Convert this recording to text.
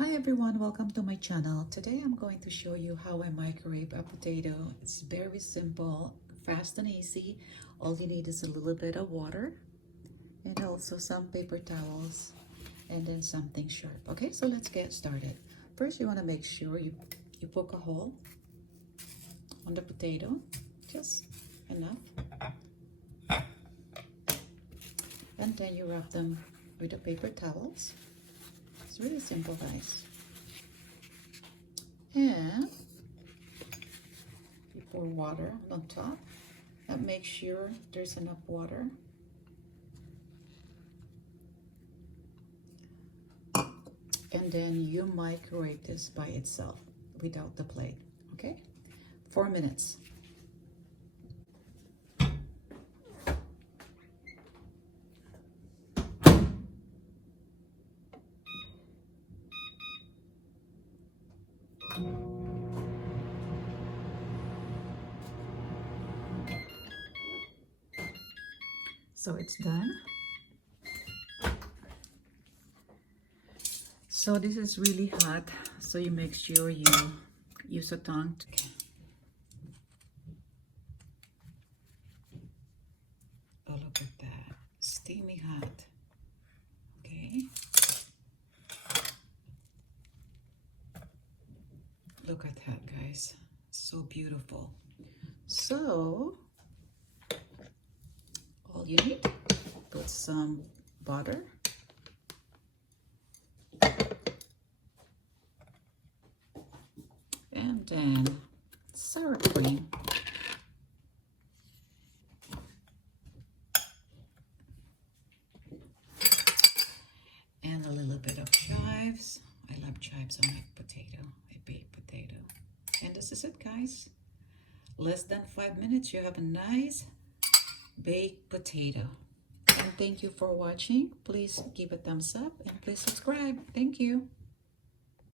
Hi everyone, welcome to my channel. Today I'm going to show you how I microwave a potato. It's very simple, fast and easy. All you need is a little bit of water and also some paper towels and then something sharp. Okay, so let's get started. First you want to make sure you poke a hole on the potato, just enough. And then you wrap them with the paper towels. It's really simple, guys. And you pour water on top and make sure there's enough water. And then you microwave this by itself without the plate, okay? 4 minutes. So it's done. So this is really hot, so you make sure you use a tongue. Oh, look at that, steamy hot. Okay. Look at that, guys, so beautiful. So all you need, put some butter, and then sour cream, and a little bit of chives. I love chives on a potato, a baked potato. And this is it, guys. Less than 5 minutes, you have a nice baked potato. And thank you for watching. Please give a thumbs up and please subscribe. Thank you.